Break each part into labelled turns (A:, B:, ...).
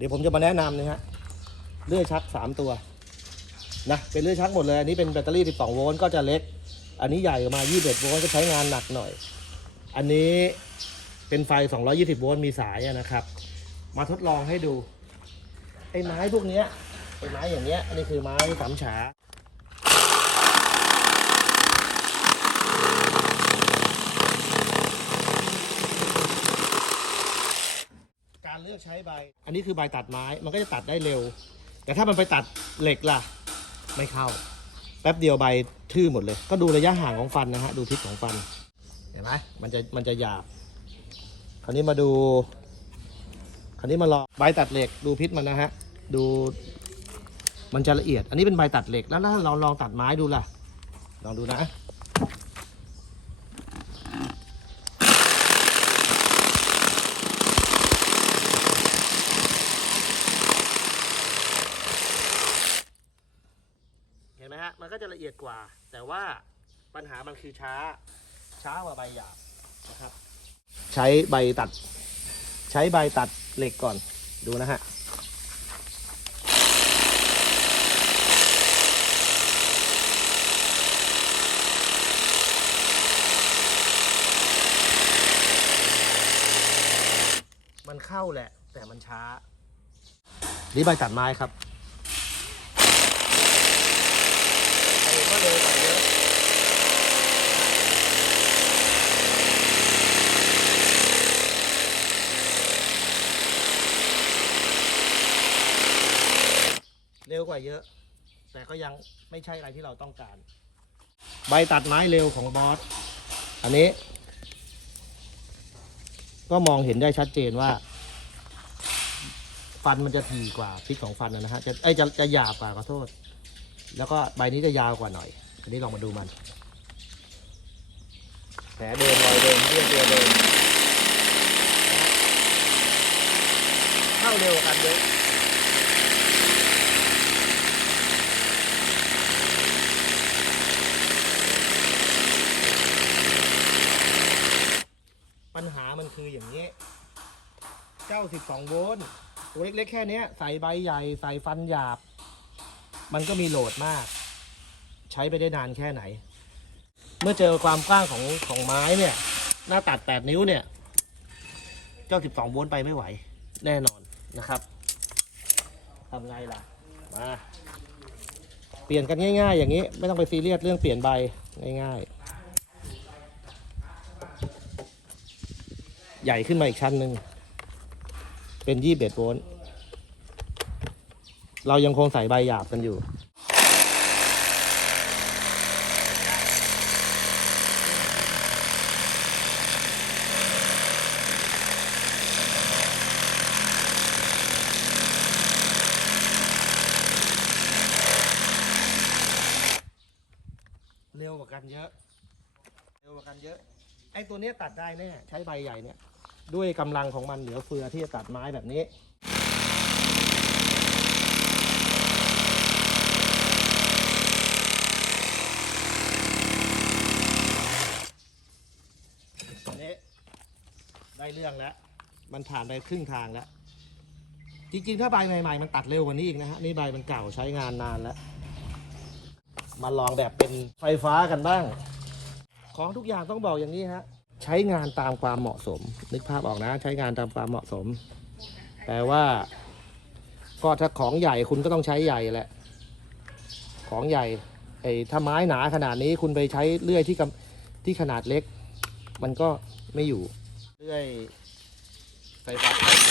A: เดี๋ยวผมจะมาแนะนำนะฮะเลื่อยชัก 3 ตัวนะเป็นเลื่อยชักหมดเลย อันนี้เป็นแบตเตอรี่ 12 โวลต์ก็จะเล็ก อันนี้ใหญ่ออกมา 21 โวลต์ก็ใช้งานหนักหน่อย อันนี้เป็นไฟ 220 โวลต์มีสายนะครับ มาทดลองให้ดูไอ้ไม้พวกนี้ไอ้ไม้อย่างเนี้ยอันนี้คือไม้สามฉา การเลือกใช้ใบ อันนี้คือใบตัดไม้มันก็จะตัดได้เร็ว แต่ถ้ามันไปตัดเหล็กล่ะ ไม่เข้า แป๊บเดียวใบทื่อหมดเลย ก็ดูระยะห่างของฟันนะฮะ ดูพิษของฟัน เห็นไหมมันจะมันจะหยาบ คราวนี้มาดู คราวนี้มาลองใบตัดเหล็กดูพิษมันนะฮะ ดูมันจะละเอียด อันนี้เป็นใบตัดเหล็ก แล้วถ้าเราลองตัดไม้ดูล่ะ ลองดูนะ เห็นไหมฮะ มันก็จะละ เอียดกว่า แต่ว่าปัญหามันคือช้า ช้ากว่าใบหยาบนะครับ ใช้ใบตัด ใช้ใบตัดเหล็กก่อนดูนะฮะมันเข้าแหละ แต่มันช้า นี่ใบตัดไม้ครับเห็นว่าเร็วกว่าเยอะ เร็ วกว่าเยอะ แต่ก็ยังไม่ใช่อะไรที่เราต้องการ ใบตัดไม้เร็วของบอส อันนี้ ก็มองเห็นได้ชัดเจนว่า ฟันมันจะถี่กว่าพริกของฟันนะฮะจะไอจะจะหยาบกว่าขอโทษ แล้วก็ใบนี้จะยาวกว่าหน่อย อันนี้ลองมาดูมัน แผลเดินรอยเดินเลือดเรือเดินเข้าเร็วกันเยอะ ปัญหามันคืออย่างนี้เจ้า12โวลต์ตัวเล็กๆแค่เนี้ยใส่ใบใหญ่ใส่ฟันหยาบ มันก็มีโหลดมาก ใช้ไปได้นานแค่ไหน เมื่อเจอความกว้างของของไม้เนี่ย หน้าตัด 8 นิ้วเนี่ยเจ้า12โวลต์ไปไม่ไหว แน่นอนนะครับทำไงล่ะ มา เปลี่ยนกันง่าย ๆ อย่างนี้ ไม่ต้องไปซีเรียสเรื่องเปลี่ยนใบง่ายๆ ใหญ่ขึ้นมาอีกชั้นหนึ่ง เป็นยี่เบ็ดโวลต์เรายังคงใส่ใบหยาบกันอยู่ เร็วกว่ากันเยอะ เร็วกว่ากันเยอะ ไอ้ตัวเนี้ยตัดได้แน่ ใช้ใบใหญ่เนี่ย ด้วยกำลังของมันเหลือเฟือที่จะตัดไม้แบบนี้นี่ได้เรื่องแล้ว มันผ่านไปครึ่งทางแล้ว จริงๆ ถ้าใบใหม่ๆ มันตัดเร็วกว่านี้อีกนะฮะ นี่ใบมันเก่าใช้งานนานแล้ว มาลองแบบเป็นไฟฟ้ากันบ้าง ของทุกอย่างต้องบอกอย่างนี้ฮะ ใช้งานตามความเหมาะสม นึกภาพออกนะ ใช้งานตามความเหมาะสม แปลว่า ก็ถ้าของใหญ่คุณก็ต้องใช้ใหญ่แหละ ของใหญ่ไอ้ถ้าไม้หนาขนาดนี้คุณไปใช้เลื่อยที่กำที่ขนาดเล็ก มันก็ไม่อยู่ เลื่อยไฟฟ้า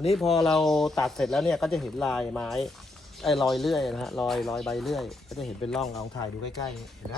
A: าวนี้พอเราตัดเสร็จแล้วเนี่ยก็จะเห็นลายไม้ไอ้รอยเลื่อยนะฮะรอยรอยใบเลื่อย ก็จะเห็นเป็นร่องลองถ่ายดูใกล้ๆเห็นไหม